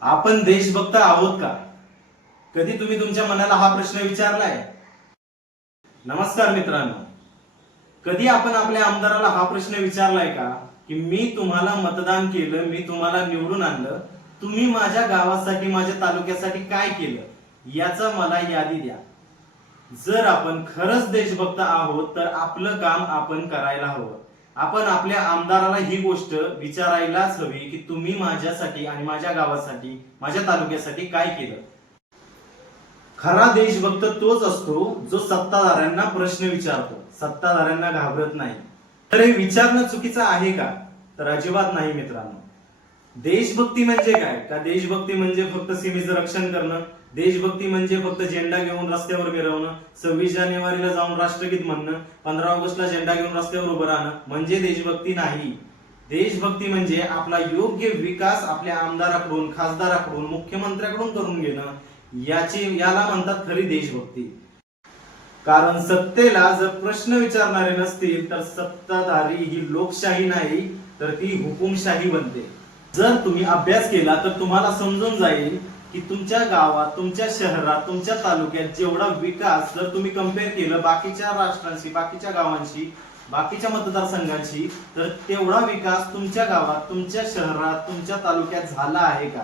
आपण देशभक्त आहोत का? कधी तुम्ही तुमच्या मनाला हा प्रश्न विचारलाय? नमस्कार मित्रांनो. कधी आपण आपल्या आमदाराला हा प्रश्न विचारलाय का? की मी तुम्हाला मतदान केलं मी तुम्हाला निवडून आणलं तुम्ही माझ्या गावासाठी माझ्या तालुक्यासाठी काय केलं? याचा मला यादी द्या. जर आपण खरंच देशभक्त आहोत तर आपलं काम आपण करायला हवं. आपण आपल्या आमदाराला ही गोष्ट विचारायलाच हवी की तुम्ही माझ्यासाठी आणि माझ्या गावासाठी माझ्या तालुक्यासाठी काय केलं? खरा देशभक्त तोच असतो जो सत्ताधाऱ्यांना प्रश्न विचारतो. सत्ताधाऱ्यांना घाबरत नाही. तर हे विचारणं चुकीचं आहे का? तर अजिबात नाही मित्रांनो. देशभक्ती म्हणजे काय? का देशभक्ती म्हणजे फक्त सीमेचं रक्षण करणं? देशभक्ती म्हणजे फक्त झेंडा घेऊन रस्त्यावर मिरवणं सव्वीस जानेवारीला जाऊन राष्ट्रगीत म्हणणं पंधरा ऑगस्टला झेंडा घेऊन रस्त्यावर उभं राहणं म्हणजे देशभक्ती नाही. देशभक्ती म्हणजे आपला योग्य विकास आपल्या आमदाराकडून खासदाराकडून मुख्यमंत्र्याकडून करून घेणं. याची याला म्हणतात खरी देशभक्ती. कारण सत्तेला जर प्रश्न विचारणारे नसतील तर सत्ताधारी ही लोकशाही नाही तर ती हुकुमशाही बनते. जर तुम्ही अभ्यास केला तर तुम्हाला समजून जाईल की तुमच्या गावात तुमच्या शहरात तुमच्या तालुक्यात जेवढा विकास जर तुम्ही कंपेअर केलं बाकीच्या राष्ट्रांशी बाकीच्या गावांशी बाकीच्या मतदारसंघांशी तर तेवढा विकास तुमच्या गावात तुमच्या शहरात तुमच्या तालुक्यात झाला आहे का?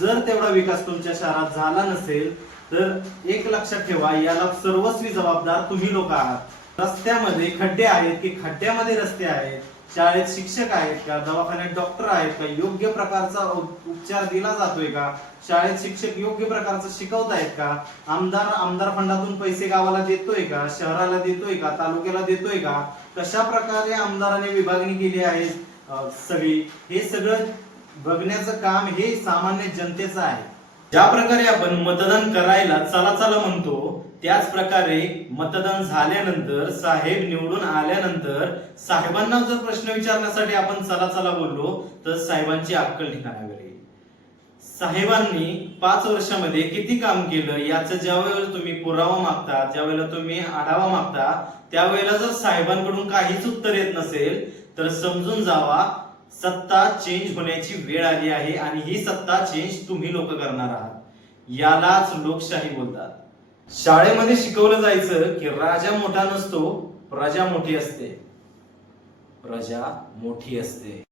जर तेवढा विकास तुमच्या शहरात झाला नसेल तर एक लक्षात ठेवा याला सर्वस्वी जबाबदार तुम्ही लोक आहात. रस्त्यामध्ये खड्डे आहेत की खड्ड्यामध्ये रस्ते आहेत? शाळेत शिक्षक आहेत का? दवाखान्यात डॉक्टर आहेत का? योग्य प्रकारचा उप- उपचार दिला जातोय का? शाळेत शिक्षक योग्य प्रकारचं शिकवत आहेत का? आमदार आमदार फंडातून पैसे गावाला देतोय का? शहराला देतोय का? तालुक्याला देतोय का? कशा प्रकारे आमदाराने विभागणी केली आहे सगळी? हे सगळं बघण्याचं काम हे सामान्य जनतेचं आहे. ज्या प्रकारे आपण मतदान करायला चला चला म्हणतो त्याच प्रकारे मतदान झाल्यानंतर साहेब निवडून आल्यानंतर साहेबांना जर प्रश्न विचारण्यासाठी आपण चला चला बोललो तर साहेबांची अक्कल ठिकाणावर येईल. साहेबांनी पाच वर्षामध्ये किती काम केलं याचं ज्या वेळेला तुम्ही पुरावा मागता ज्या वेळेला तुम्ही आढावा मागता त्यावेळेला जर साहेबांकडून काहीच उत्तर येत नसेल तर समजून जावा सत्ता चेंज होण्याची वेळ आली आहे आणि ही सत्ता चेंज तुम्ही लोक करणार आहात. यालाच लोकशाही बोलतात. शाळेमध्ये शिकवलं जायचं की राजा मोठा नसतो प्रजा मोठी असते. प्रजा मोठी असते.